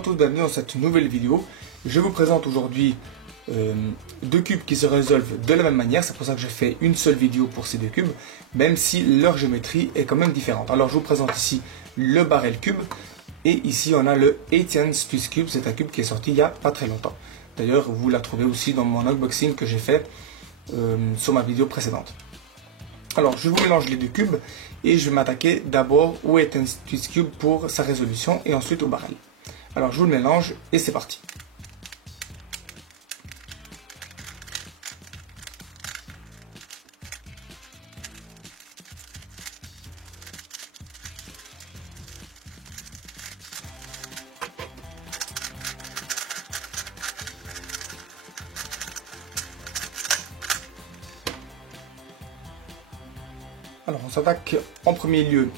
à tous, bienvenue dans cette nouvelle vidéo. Je vous présente aujourd'hui deux cubes qui se résolvent de la même manière. C'est pour ça que j'ai fait une seule vidéo pour ces deux cubes, même si leur géométrie est quand même différente. Alors je vous présente ici le barrel cube et ici on a le Etienne's Twist Cube. C'est un cube qui est sorti il n'y a pas très longtemps. D'ailleurs vous la trouvez aussi dans mon unboxing que j'ai fait sur ma vidéo précédente. Alors je vous mélange les deux cubes et je vais m'attaquer d'abord au Etienne's Twist Cube pour sa résolution et ensuite au barrel. Alors je vous le mélange et c'est parti. Alors on s'attaque en premier lieu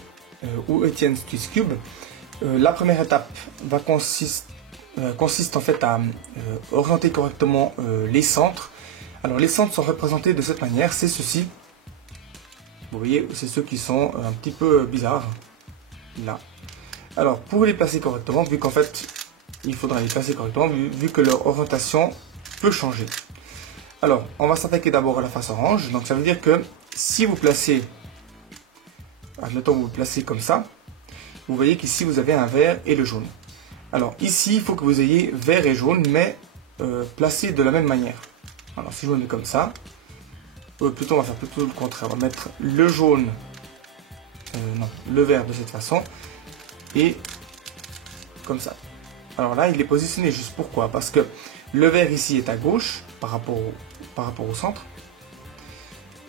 au Etienne's Twist Cube. La première étape consiste en fait à orienter correctement les centres. Alors les centres sont représentés de cette manière, c'est ceci. Vous voyez, c'est ceux qui sont un petit peu bizarres, là. Alors pour les placer correctement, vu qu'en fait il faudra les placer correctement, vu que leur orientation peut changer. Alors on va s'attaquer d'abord à la face orange, donc ça veut dire que si vous placez, admettons vous placez comme ça, vous voyez qu'ici vous avez un vert et le jaune. Alors ici il faut que vous ayez vert et jaune, mais placés de la même manière. Alors si je le mets comme ça, plutôt on va faire plutôt le contraire, on va mettre le jaune, non, le vert de cette façon, et comme ça. Alors là il est positionné juste, pourquoi? Parce que le vert ici est à gauche par rapport au centre,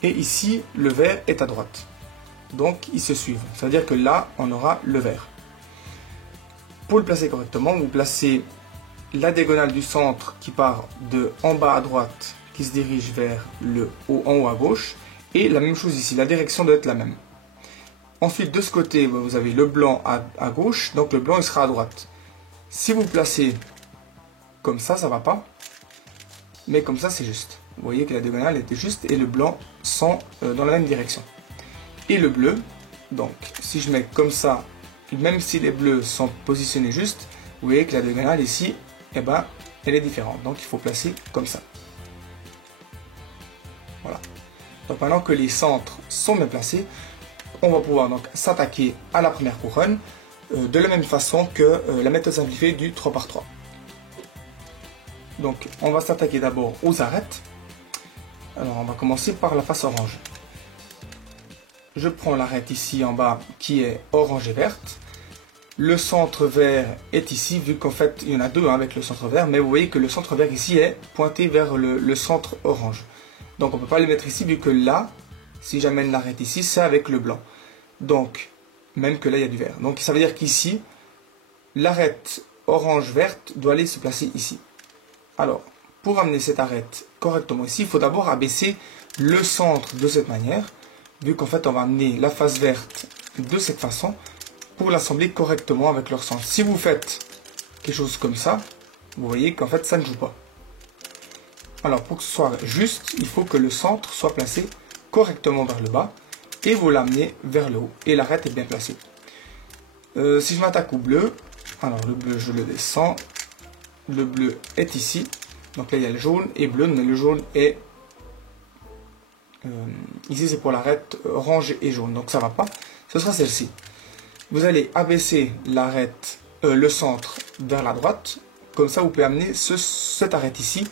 et ici le vert est à droite. Donc ils se suivent, ça veut dire que là on aura le vert. Pour le placer correctement, vous placez la diagonale du centre qui part de en bas à droite, qui se dirige vers le haut en haut à gauche, et la même chose ici, la direction doit être la même. Ensuite de ce côté vous avez le blanc à gauche, donc le blanc il sera à droite. Si vous placez comme ça va pas, mais comme ça c'est juste. Vous voyez que la diagonale était juste et le blanc sont dans la même direction. Et le bleu, donc si je mets comme ça, même si les bleus sont positionnés juste, vous voyez que la diagonale ici, eh ben, elle est différente. Donc il faut placer comme ça. Voilà. Donc maintenant que les centres sont bien placés, on va pouvoir donc s'attaquer à la première couronne de la même façon que la méthode simplifiée du 3×3. Donc on va s'attaquer d'abord aux arêtes. Alors on va commencer par la face orange. Je prends l'arête ici en bas qui est orange et verte. Le centre vert est ici, vu qu'en fait il y en a deux avec le centre vert, mais vous voyez que le centre vert ici est pointé vers le centre orange. Donc on ne peut pas le mettre ici, vu que là, si j'amène l'arête ici, c'est avec le blanc. Donc, même que là il y a du vert. Donc ça veut dire qu'ici, l'arête orange-verte doit aller se placer ici. Alors, pour amener cette arête correctement ici, il faut d'abord abaisser le centre de cette manière, vu qu'en fait on va amener la face verte de cette façon pour l'assembler correctement avec leur centre. Si vous faites quelque chose comme ça, vous voyez qu'en fait ça ne joue pas. Alors pour que ce soit juste, il faut que le centre soit placé correctement vers le bas et vous l'amenez vers le haut et l'arête est bien placée. Si je m'attaque au bleu, alors le bleu je le descends, le bleu est ici, donc là il y a le jaune et bleu, mais le jaune est ici c'est pour l'arête orange et jaune, donc ça va pas, ce sera celle-ci. Vous allez abaisser l'arête, le centre vers la droite, comme ça vous pouvez amener cette arête ici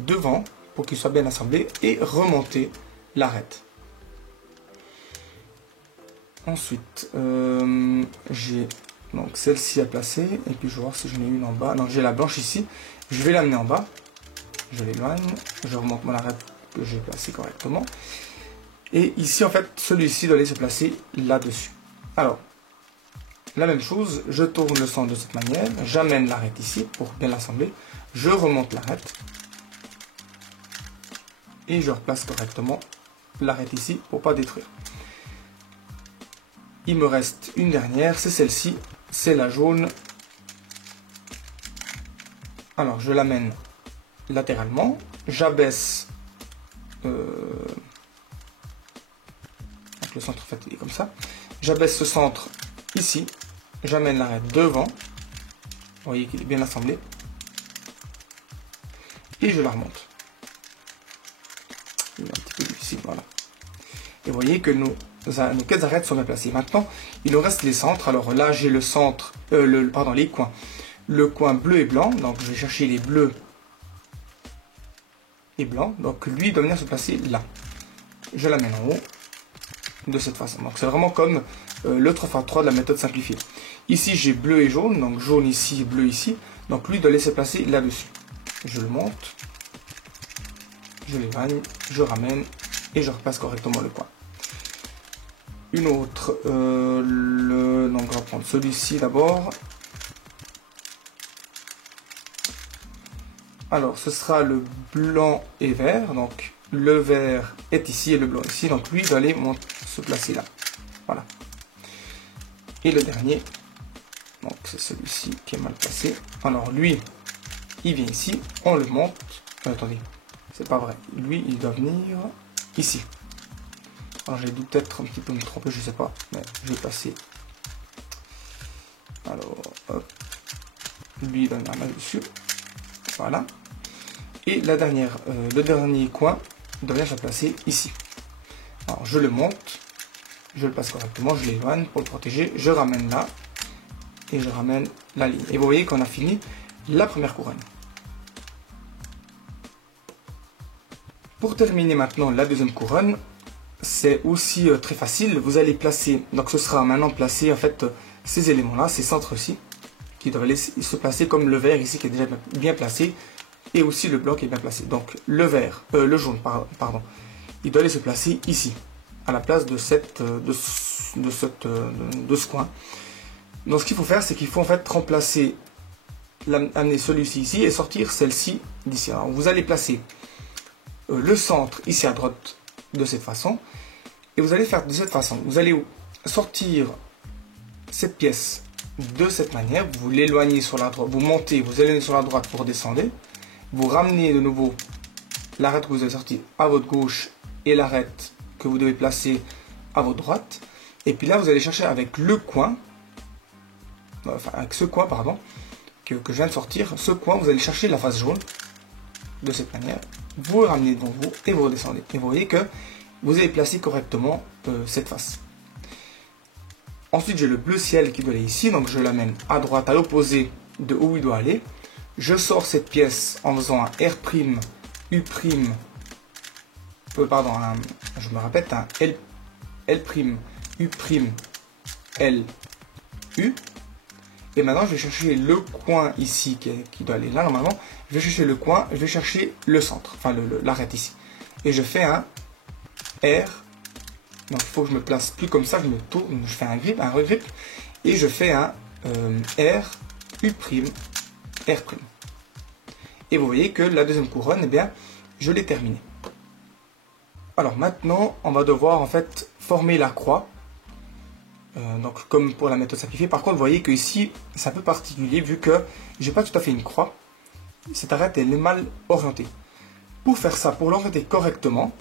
devant pour qu'il soit bien assemblé et remonter l'arête. Ensuite j'ai donc celle-ci à placer et puis je vais voir si j'en ai une en bas. Non, j'ai la blanche ici, je vais l'amener en bas, je l'éloigne, je remonte mon arête que j'ai placé correctement et ici en fait celui-ci doit aller se placer là-dessus. Alors la même chose, je tourne le centre de cette manière, j'amène l'arête ici pour bien l'assembler, je remonte l'arête et je replace correctement l'arête ici pour pas détruire. Il me reste une dernière, c'est celle-ci, c'est la jaune. Alors je l'amène latéralement, j'abaisse donc le centre en fait il est comme ça, j'abaisse ce centre ici, j'amène l'arête devant, voyez qu'il est bien assemblé. Et je la remonte. Il est un petit peu difficile, voilà. Et vous voyez que nos 4 arêtes sont bien placées. Maintenant, il nous reste les centres. Alors là, j'ai le centre, les coins. Le coin bleu et blanc. Donc, je vais chercher les bleus et blancs. Donc, lui doit venir se placer là. Je l'amène en haut de cette façon. Donc, c'est vraiment comme le 3x3 de la méthode simplifiée. Ici, j'ai bleu et jaune. Donc, jaune ici, bleu ici. Donc, lui doit laisser placer là-dessus. Je le monte. Je l'éloigne. Je ramène. Et je repasse correctement le coin. Une autre, donc on va prendre celui-ci d'abord. Alors ce sera le blanc et vert, donc le vert est ici et le blanc ici, donc lui il doit aller se placer là. Voilà. Et le dernier, donc c'est celui-ci qui est mal placé. Alors lui, il vient ici, on le monte. Attendez, c'est pas vrai. Lui il doit venir ici. Alors j'ai dû peut-être un petit peu me tromper, je sais pas, mais je vais passer. Alors, hop, lui il donne la main dessus, voilà. Et la dernière, le dernier coin doit venir se placer ici. Alors je le monte, je le place correctement, je l'éloigne pour le protéger, je ramène là, et je ramène la ligne. Et vous voyez qu'on a fini la première couronne. Pour terminer maintenant la deuxième couronne, c'est aussi très facile. Vous allez placer, donc ce sera maintenant placé en fait ces éléments-là, ces centres-ci, qui doivent se placer comme le vert ici qui est déjà bien placé, et aussi le blanc qui est bien placé. Donc le vert, le jaune, pardon, il doit aller se placer ici, à la place de ce coin. Donc ce qu'il faut faire, c'est qu'il faut en fait remplacer, amener celui-ci ici et sortir celle-ci d'ici. Alors vous allez placer le centre ici à droite de cette façon, et vous allez faire de cette façon. Vous allez sortir cette pièce de cette manière, vous l'éloignez sur la droite, vous montez, vous éloignez sur la droite pour descendre, vous ramenez de nouveau l'arête que vous avez sortie à votre gauche et l'arête que vous devez placer à votre droite, et puis là vous allez chercher avec le coin, enfin avec ce coin pardon, que je viens de sortir, ce coin vous allez chercher la face jaune, de cette manière, vous le ramenez devant vous et vous redescendez. Et vous voyez que vous avez placé correctement cette face. Ensuite, j'ai le bleu ciel qui doit aller ici, donc je l'amène à droite, à l'opposé de où il doit aller. Je sors cette pièce en faisant un R', U', je me répète, un L', U', L, U. Et maintenant, je vais chercher le coin ici qui doit aller là normalement. Je vais chercher le coin, je vais chercher le centre, enfin l'arête ici. Et je fais un R. Donc il faut que je me place plus comme ça, je me tourne, je fais un regrip. Et je fais un R, U', R'. Et vous voyez que la deuxième couronne, eh bien, je l'ai terminée. Alors maintenant, on va devoir en fait former la croix. Donc comme pour la méthode simplifiée. Par contre, vous voyez que ici, c'est un peu particulier vu que j'ai pas tout à fait une croix. Cette arête, elle est mal orientée. Pour faire ça, pour l'orienter correctement,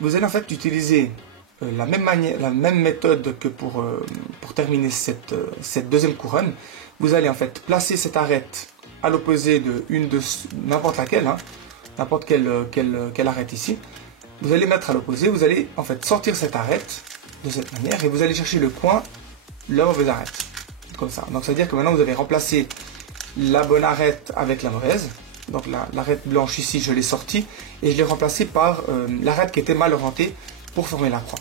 vous allez en fait utiliser la même méthode que pour terminer cette deuxième couronne. Vous allez en fait placer cette arête à l'opposé de n'importe laquelle, hein, n'importe quelle arête ici. Vous allez mettre à l'opposé, vous allez en fait sortir cette arête de cette manière et vous allez chercher le coin, la mauvaise arête, comme ça. Donc ça veut dire que maintenant vous avez remplacé la bonne arête avec la mauvaise. Donc l'arête blanche ici, je l'ai sortie et je l'ai remplacée par l'arête qui était mal orientée pour former la croix.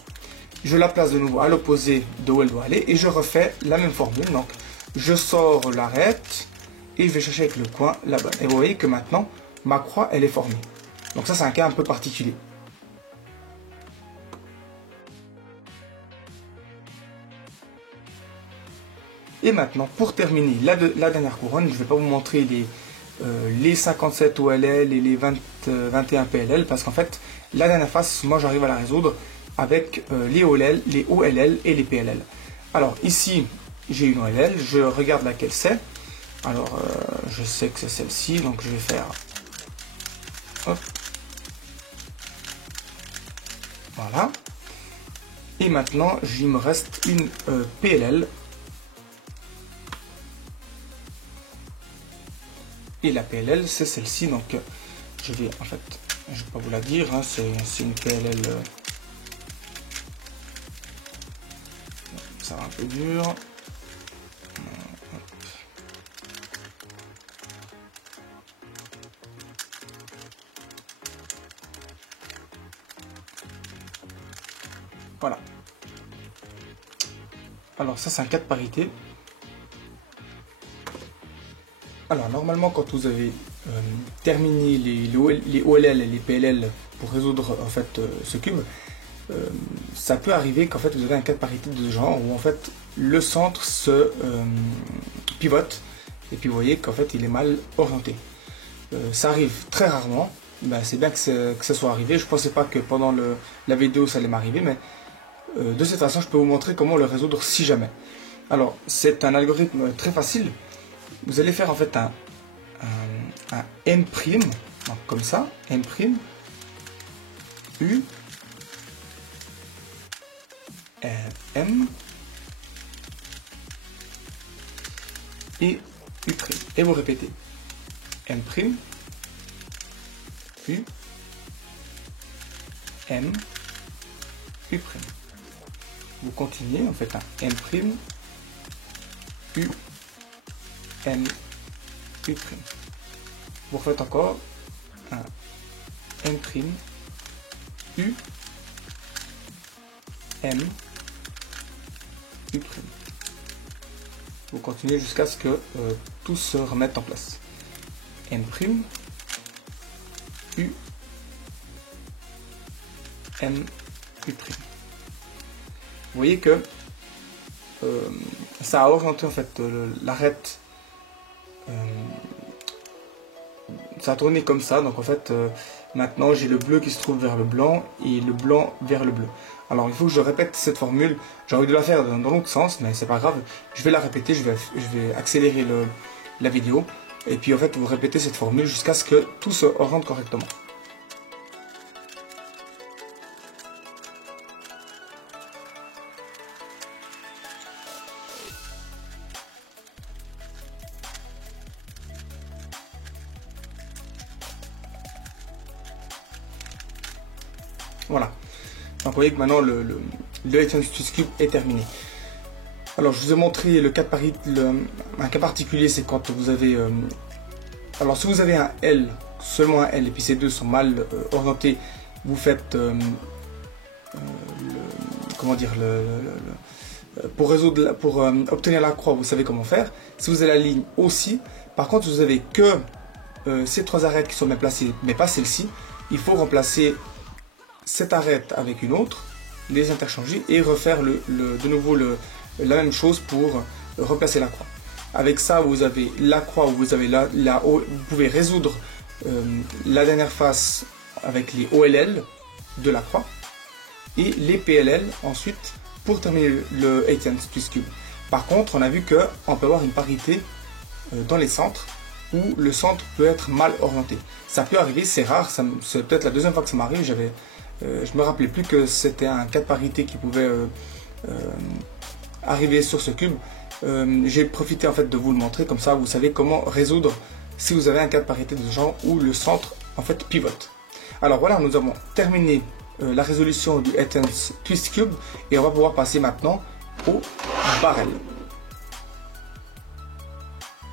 Je la place de nouveau à l'opposé de où elle doit aller et je refais la même formule. Donc je sors l'arête et je vais chercher avec le coin la bonne. Et vous voyez que maintenant ma croix elle est formée. Donc ça c'est un cas un peu particulier. Et maintenant, pour terminer la dernière couronne, je ne vais pas vous montrer les 57 OLL et les 21 PLL, parce qu'en fait, la dernière phase, moi j'arrive à la résoudre avec les OLL et les PLL. Alors ici, j'ai une OLL, je regarde laquelle c'est. Alors, je sais que c'est celle-ci, donc je vais faire... Hop. Voilà. Et maintenant, il me reste une PLL. Et la PLL, c'est celle-ci. Donc, je vais en fait, je vais pas vous la dire, hein, c'est une PLL. Ça va un peu dur. Voilà. Alors ça c'est un cas de parité. Alors normalement quand vous avez terminé les OLL et les PLL pour résoudre en fait ce cube, ça peut arriver qu'en fait vous avez un cas de parité de ce genre où en fait le centre se pivote et puis vous voyez qu'en fait il est mal orienté. Ça arrive très rarement. Ben, c'est bien que ça soit arrivé. Je ne pensais pas que pendant la vidéo ça allait m'arriver, mais de cette façon je peux vous montrer comment le résoudre si jamais. Alors c'est un algorithme très facile. Vous allez faire en fait un M', donc comme ça, M', U, M et U'. Et vous répétez M', U, M, U'. Vous continuez, en fait un M', U, M, U'. Vous refaites encore un M', U, M, U'. Vous continuez jusqu'à ce que tout se remette en place. M', U, M, U'. Vous voyez que ça a orienté en fait l'arête, ça a tourné comme ça. Donc en fait maintenant j'ai le bleu qui se trouve vers le blanc et le blanc vers le bleu. Alors il faut que je répète cette formule. J'ai envie de la faire dans l'autre sens, mais c'est pas grave. Je vais la répéter, je vais accélérer la vidéo. Et puis en fait vous répétez cette formule jusqu'à ce que tout se oriente correctement. Voilà. Donc vous voyez que maintenant le Etienne Cube est terminé. Alors je vous ai montré le cas de un cas particulier, c'est quand vous avez alors si vous avez un L, seulement un L, et puis ces deux sont mal orientés, vous faites comment dire pour résoudre, pour obtenir la croix, vous savez comment faire. Si vous avez la ligne aussi, par contre vous avez que ces trois arêtes qui sont bien placées, mais pas celle-ci, il faut remplacer cette arête avec une autre, les interchanger et refaire de nouveau la même chose pour replacer la croix. Avec ça, vous avez la croix où vous avez vous pouvez résoudre la dernière face avec les OLL de la croix et les PLL ensuite pour terminer le Etienne Cube. Par contre, on a vu qu'on peut avoir une parité dans les centres où le centre peut être mal orienté. Ça peut arriver, c'est rare, c'est peut-être la deuxième fois que ça m'arrive. Je me rappelais plus que c'était un cas de parité qui pouvait arriver sur ce cube. J'ai profité en fait de vous le montrer, comme ça vous savez comment résoudre si vous avez un cas de parité de ce genre où le centre en fait pivote. Alors voilà, nous avons terminé la résolution du Etienne Cube et on va pouvoir passer maintenant au barrel.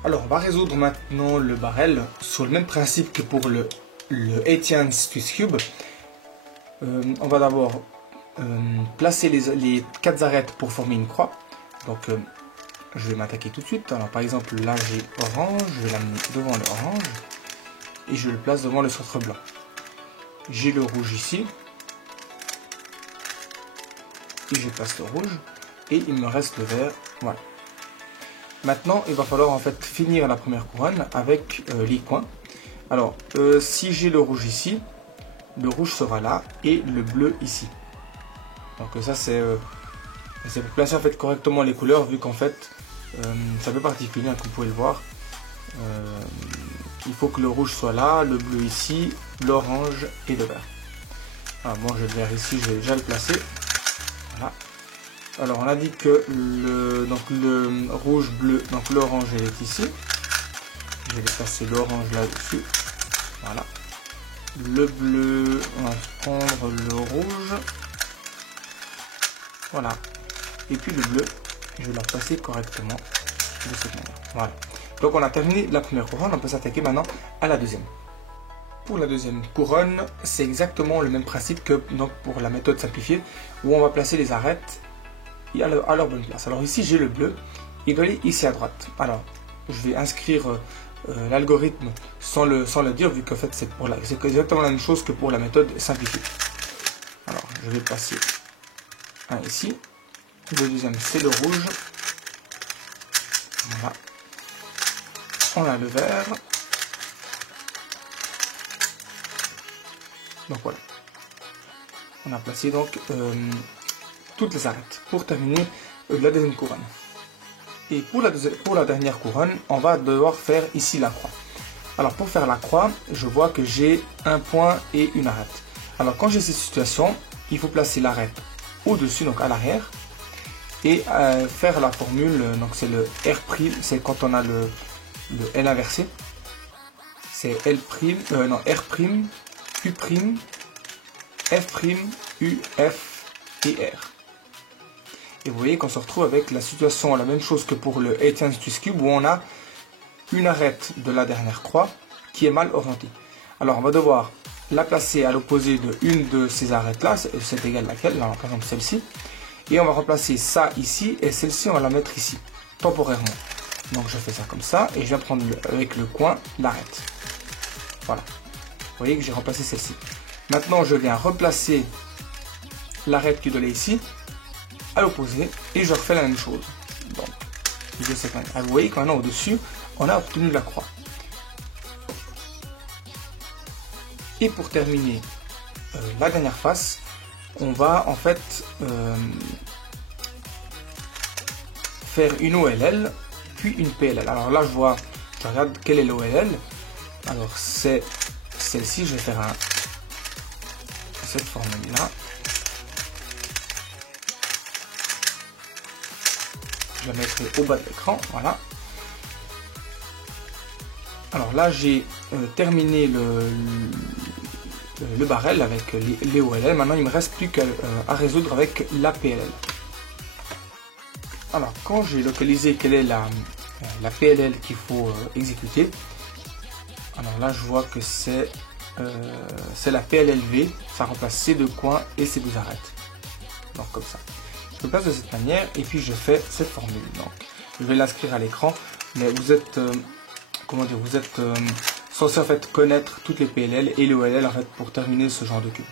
Alors on va résoudre maintenant le barrel sur le même principe que pour le Etienne Cube. On va d'abord placer les quatre arêtes pour former une croix. Donc je vais m'attaquer tout de suite. Alors par exemple là j'ai orange, je vais l'amener devant le orange et je le place devant le centre blanc. J'ai le rouge ici et je place le rouge et il me reste le vert. Voilà. Maintenant il va falloir en fait finir la première couronne avec les coins. Alors si j'ai le rouge ici, le rouge sera là et le bleu ici. Donc ça c'est pour placer en fait correctement les couleurs, vu qu'en fait c'est un peu particulier, comme vous pouvez le voir. Il faut que le rouge soit là, le bleu ici, l'orange et le vert. Alors moi j'ai le vert ici, je vais déjà le placer. Voilà. Alors on a dit que le rouge, bleu, donc l'orange elle est ici. Je je vais déplacer l'orange là-dessus. Voilà. Le bleu, on va prendre le rouge. Voilà. Et puis le bleu, je vais le placer correctement de cette manière. Voilà. Donc on a terminé la première couronne, on peut s'attaquer maintenant à la deuxième. Pour la deuxième couronne, c'est exactement le même principe que donc, pour la méthode simplifiée, où on va placer les arêtes à leur bonne place. Alors ici j'ai le bleu, il doit aller ici à droite. Alors je vais inscrire l'algorithme sans le dire, vu qu'en fait c'est exactement la même chose que pour la méthode simplifiée. Alors je vais passer un ici, le deuxième c'est le rouge, voilà, on a le vert, donc voilà, on a placé donc toutes les arêtes pour terminer la deuxième couronne. Et pour la dernière couronne, on va devoir faire ici la croix. Alors pour faire la croix, je vois que j'ai un point et une arête. Alors quand j'ai cette situation, il faut placer l'arête au-dessus, donc à l'arrière, et faire la formule, donc c'est le R', c'est quand on a le L inversé, c'est L', non R', U', F', U, F et R. Et vous voyez qu'on se retrouve avec la situation, la même chose que pour le 18th Swiss Cube, où on a une arête de la dernière croix qui est mal orientée. Alors on va devoir la placer à l'opposé de une de ces arêtes là, c'est égal laquelle, là, par exemple celle-ci, et on va remplacer ça ici, et celle-ci on va la mettre ici, temporairement. Donc je fais ça comme ça, et je viens prendre avec le coin l'arête. Voilà, vous voyez que j'ai remplacé celle-ci. Maintenant je viens replacer l'arête qui doit aller ici, à l'opposé, et je refais la même chose. Donc, de cette manière. Vous voyez que maintenant au-dessus, on a obtenu la croix. Et pour terminer la dernière face, on va en fait faire une OLL, puis une PLL. Alors là, je regarde quelle est l'OLL. Alors c'est celle-ci, je vais faire cette formule-là. Je la mettrai au bas de l'écran, voilà. Alors là, j'ai terminé le barrel avec les OLL. Maintenant, il ne me reste plus qu'à résoudre avec la PLL. Alors, quand j'ai localisé quelle est la PLL qu'il faut exécuter, alors là, je vois que c'est la PLLV. Ça remplace ces deux coins et ces deux arêtes. Donc, comme ça. Je place de cette manière et puis je fais cette formule. Donc, je vais l'inscrire à l'écran, mais vous êtes vous êtes censé en fait connaître toutes les PLL et les OLL en fait pour terminer ce genre de cube.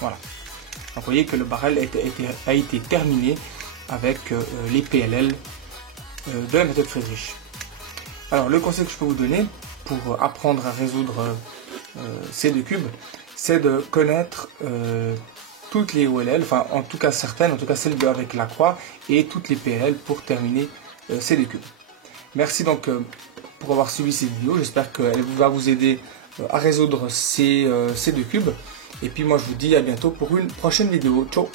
Voilà. Donc, vous voyez que le barrel a été terminé avec les PLL de la méthode Friedrich. Alors le conseil que je peux vous donner pour apprendre à résoudre ces deux cubes, c'est de connaître toutes les OLL, enfin en tout cas certaines, en tout cas celles avec la croix, et toutes les PLL pour terminer ces deux cubes. Merci donc pour avoir suivi cette vidéo, j'espère qu'elle va vous aider à résoudre ces deux cubes. Et puis moi je vous dis à bientôt pour une prochaine vidéo. Ciao.